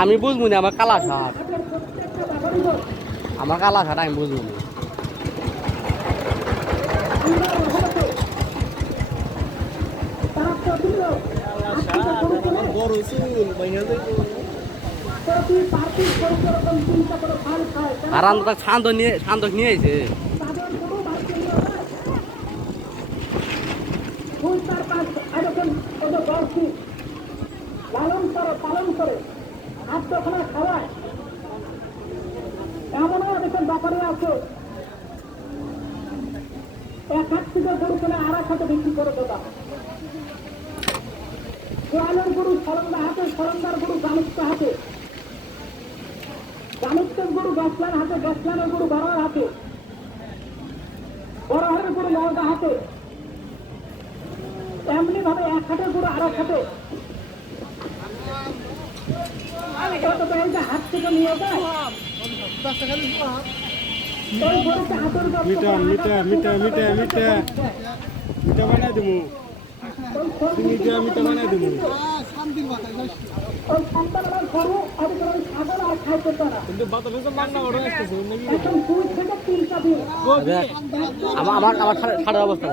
আমি বুঝব না আমার কালা শার্ট। আমার কালা শার্ট আমি বুঝব না। বড় চুল আর আমরা শান্ত নিয়ে লালন করে, পালন করে খাদ্যখানা খাওয়ায়। এমনও দেখেন ব্যাপারে আছে। এক হাত থেকে গরু কিনে আর এক হাতে বিক্রি করে দেওয়া। গোয়ালের গরু সরঙ্গা হাতে সরঙ্গার গরু গামুক্ত হাতে। গামুক্তের গরু গাছলার হাতে গাছলানের গরু বড়ার হাতে। বড়ারের গরু নওদা হাতে। তেমনি ভাবে এক হাতের গরু আর এক হাতে। হাত থেকে নিয়ে যায়। বানাই দেবো। বানাই দেবো। দিন। দেখ, আমার আমার শার্ট- অবস্থা।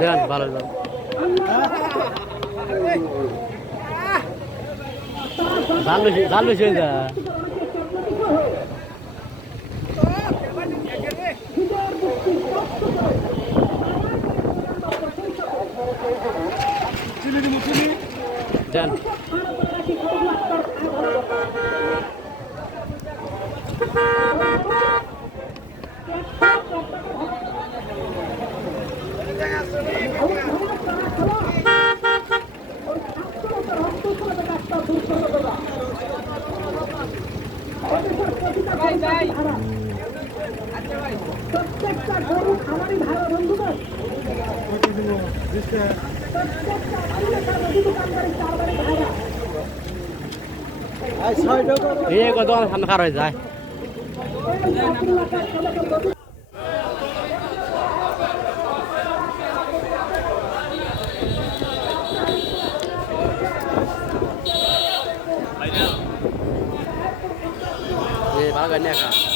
দেন ভালো লাগল জাল বেশি জাল বেশি হয়ে যায় দেন প্রত্যেকটা গরু আমারই ভালো ভাড়া এই কত সামনে খার হয়ে যায় এই এলাকার